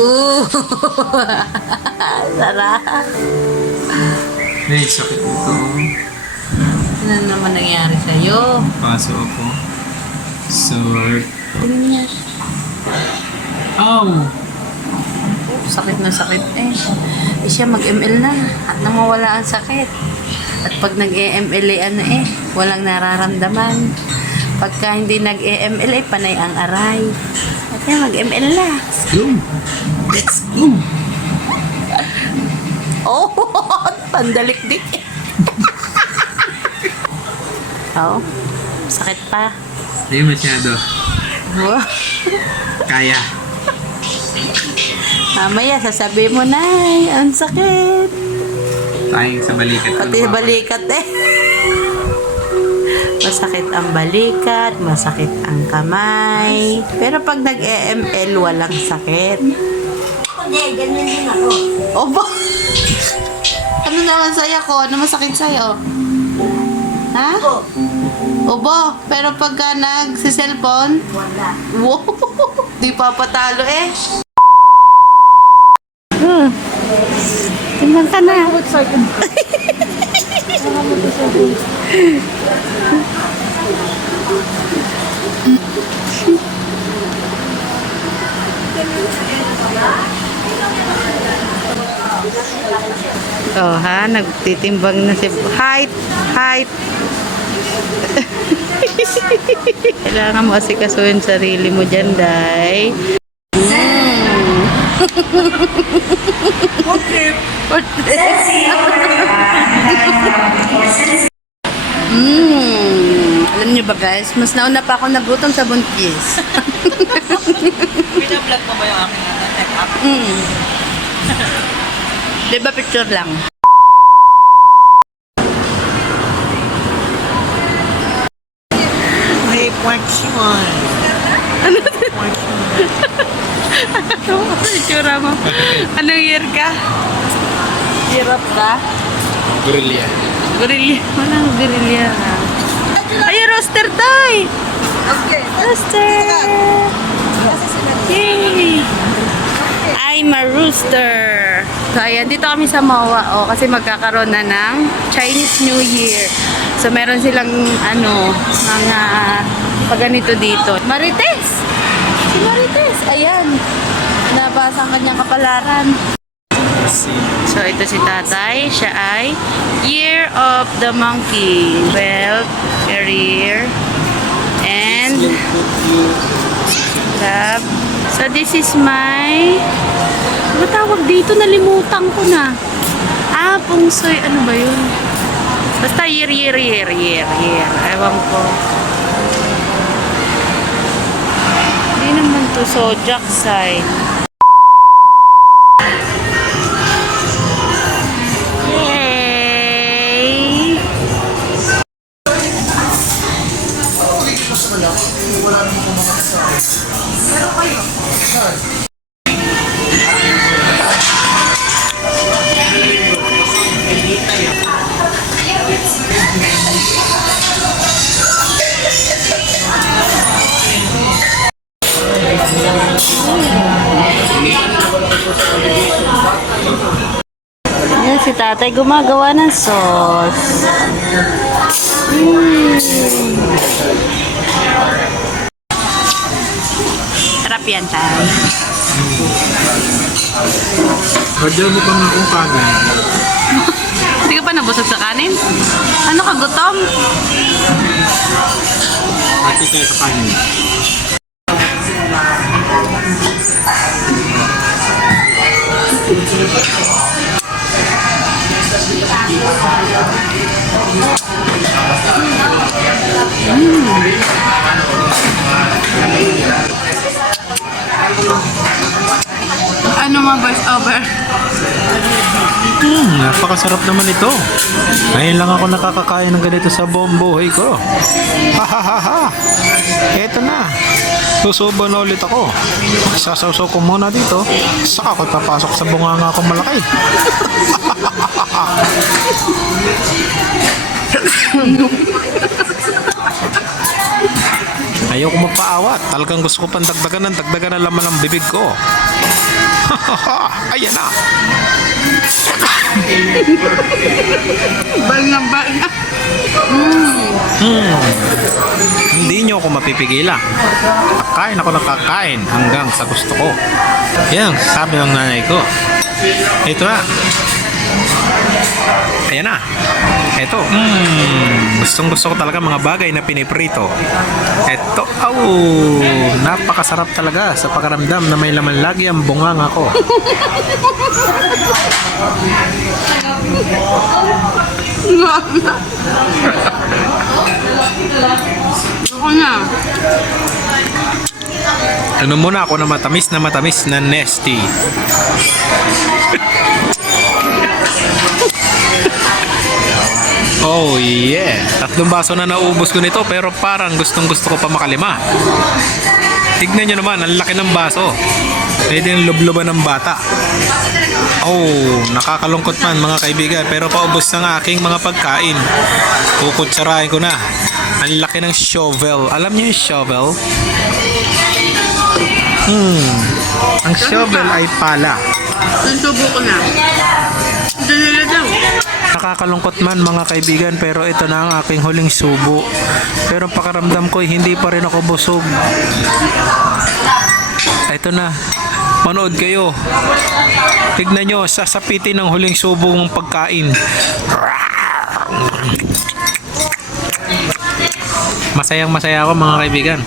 Ooh! Sarap! Ay, sakit ito. Ano naman nangyari sa'yo? Paso ako. Sore. Tingnan niya. Ow! Sakit na sakit eh. Eh siya mag-ML na. At nang mawala ang sakit. At pag nag-EML walang nararamdaman. Pagka hindi nag-EML panay ang aray. At yan, mag-ML na. Let's go! Let's go! Oh, pandalikdik. Oh, sakit pa. Hindi masyado. Wow. Kaya. Mamaya, sasabi mo na, ang sakit. Sayang sa balikat. Pati balikat eh. Masakit ang balikat, masakit ang kamay. Pero pag nag-EML, walang sakit. Hindi, ganyan din ako. Obo! Ano naman sa'yo ko? Ano masakit sa'yo? Ha? Obo, pero pagka nagsiselfon, Wala. wow, di papatalo eh. Tingnan ka na. Oh ha, nagtitimbang na si height. Kailangan mo asikasuhin sarili mo dyan, Day. Okay. Alam niyo ba guys, mas nauna pa ako nagutom sa buntis. Pina-vlog mo ba yung aking check-up? Di ba picture lang? May portion. Ano itsura mo? Anong year ka? Hirap ka? Gorilla. Gorilla. Walang gorilla. Ay, roaster tayo! Okay. Roaster! Yay! I'm a rooster. So, ayan, dito kami sa MOA, oh, kasi magkakaroon na ng Chinese New Year. So, meron silang, mga paganito dito. Marites! Si Marites! Ayan. Nabasa ang kanyang kapalaran. So, ito si tatay. Siya ay Year of the Monkey. Wealth, career, and love. So, this is my... Ano tawag dito? Nalimutan ko na. Pungsoy. Ano ba yun? Basta year. Ewan ko. Hindi naman to zodiac sign. Yay! Yan si tatay gumagawa ng sauce. Sarap yan tayo. Badyaw mo pa nga akong kanin. Hindi ka pa nabusog sa kanin? Ano ka, gutom? Ati tayo sa kanin. Ano mga voice over? Napakasarap naman ito. Ngayon lang ako nakakakain ng ganito sa buong buhay ko. Ha. Eto na. Susubo na ulit ako. Sasawsaw ko muna dito. Saka ako papasok sa bunganga akong malaki. Ayoko magpaawat. Talagang gusto ko pang dagdagan ng laman ng bibig ko. Ayan na. Banga. Hindi nyo ako mapipigilan. Kakain ako ng kakain hanggang sa gusto ko. Yan, sabi ng nanay ko. Ito na. Ayan na. Ito. Gustong gusto ko talaga mga bagay na piniprito. Ito. Napakasarap talaga sa pakiramdam na may laman lagi ang bunganga ko. Ako na. Ano muna ako na matamis na Nesty. Oh yeah. 3 baso na naubos ko nito pero parang gustong gusto ko pa makalima. Tignan nyo naman, ang laki ng baso. Pwede yung lubluban ng bata. Oh, nakakalungkot man mga kaibigan pero paubos ng aking mga pagkain. Kukutsarahin ko na. Ang laki ng shovel. Alam niyo yung shovel? Ang shovel ay pala. Susubo ko na. Ito nila daw. Nakakalungkot man mga kaibigan pero ito na ang aking huling subo. Pero pakiramdam ko hindi pa rin ako busog. Ito na. Manood kayo. Tignan nyo, sasapitin ng huling subo ng pagkain. Masayang-masaya ako mga kaibigan.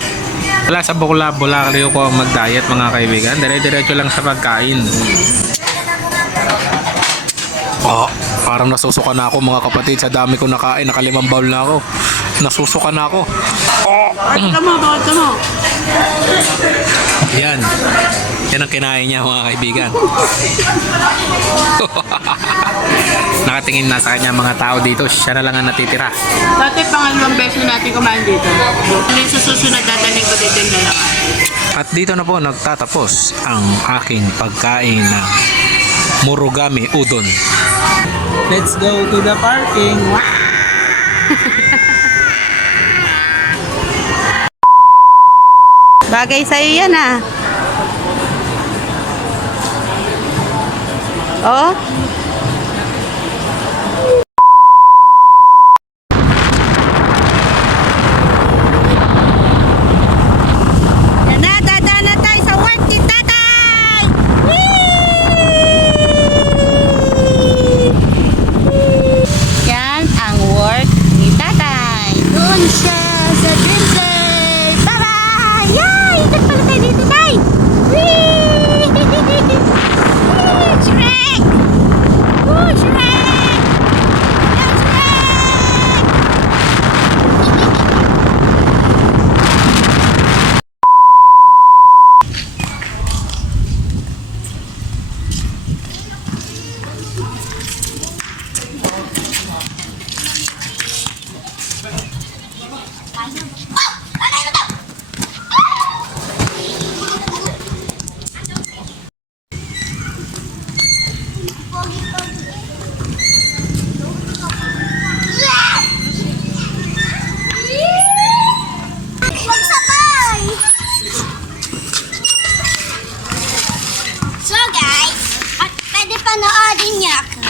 Wala sa bula-bula ko mag-diet mga kaibigan. Dire-diretso lang sa pagkain. Oh, parang nasusuka na ako mga kapatid sa dami ko nakain. Naka5 bowl na ako. Nasusuka na ako. Oh. Bakit ka mo? Yan. Yan ang kinain niya mga kaibigan. Nakatingin na sa kanya mga tao dito. Siya na lang ang natitira. Dati pangalawang beses natin kumain dito. Hindi sa susunod dadaling ko dito yung dalawa. At dito na po nagtatapos ang aking pagkain na Murugami Udon. Let's go to the parking. Bagay sa'yo yan ah. Oh? Yan na, dadaan na tayo sa work ni Tatay! Whee! Yan ang work ni Tatay. Doon siya sa dream place. Tara! Yay! Ikot pala tayo dito, Tay! Whee! Shrek! Oh, Shrek! Yan, Shrek! Magsabay! So guys, at pwede panoodin niya ako.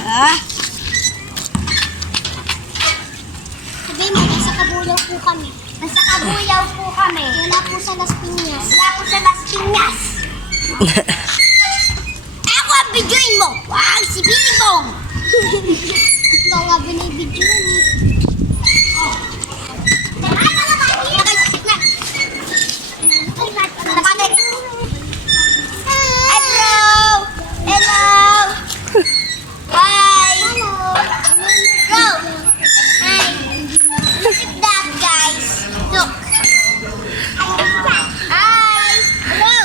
Sabihin mo, nasa Kabuyaw po kami. Nasa Kabuyaw po kami. Wala po sa Las Piñas. Wala po sa Las Piñas. Ako ang videoin mo! Wag si Billy Bong! Ikaw nga binibidyoin eh. Hi, bro! Hello! Hi! Bro! Hi! Look at that, guys! Look! Hi! Hello!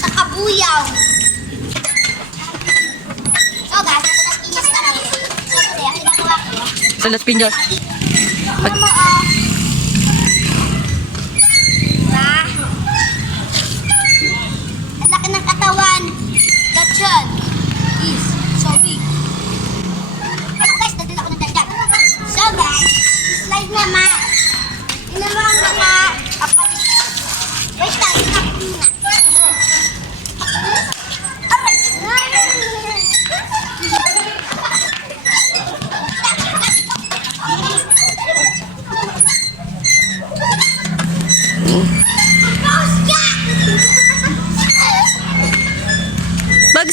Sa Kabuyaw! So guys, nasa Las Piñas kami. So today, ang ginagawa ko. Sa Las Piñas. Ano mo, oh? Diba? Ang laki ng katawan. The chan is so big. Ano guys, dadala ko ng dagdag. So guys, slide naman. Yun naman ang mga kapatid. Wait lang, stop muna.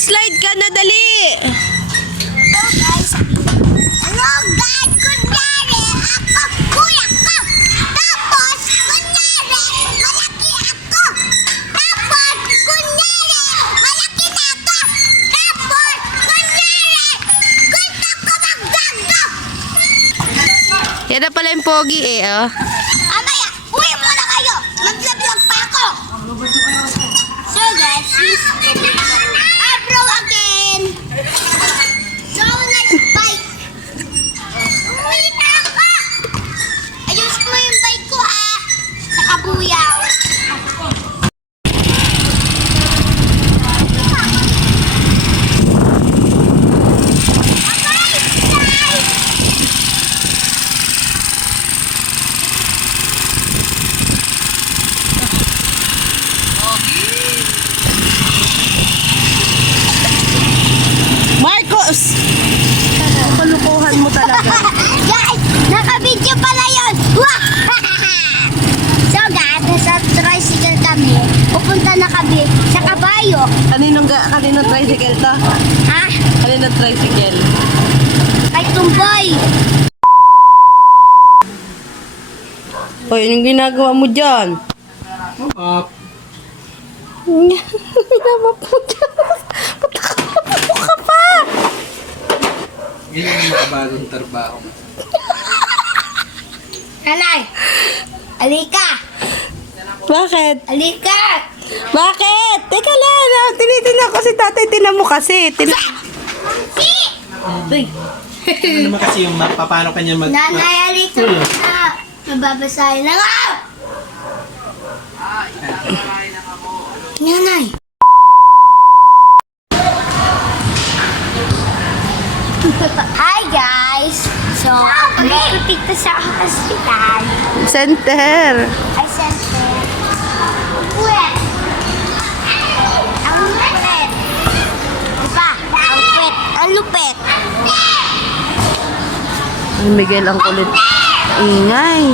Mag-slide ka na, dali! Hello guys, kunyari ako, kuya ko. Tapos, kunyari, malaki ako. Tapos, kunyari, malaki na ako. Tapos, kunyari, gusto ko maggago. Yan na pala yung pogi eh, oh. Amaya, uwi muna kayo. Mag-vlog pa ako. So guys, this bro again. So nice bike. Uwi na ako. Ayos mo yung bike ko ha. Sa kabuyaw. Marcos! Kalukuhan mo talaga. Guys, naka-video pala yun. So guys, nasa tricycle kami. Pupunta na kami sa kabayo. Kaninong tricycle to? Ha? Kaninong tricycle? Kay Tumboy. O, yun yung ginagawa mo dyan. Up. Ginagawa mo dyan. Patakbo ka pa! Yan yung makabagong trabaho. Nanay, alika. Bakit? Alika. Bakit? Teka lang. Tinitingnan ko si tatay. Tinan mo kasi. Si! Ano naman kasi yung paano kanya Nanay, alika na. Mababasahin na nga. Nanay. Hi guys! So, dito sa hospital. Center. Ay, center. Puwet! Ang lupet! Diba? Ang puwet! Ang lupet! Ay, Miguel, ang kulit. Ingay.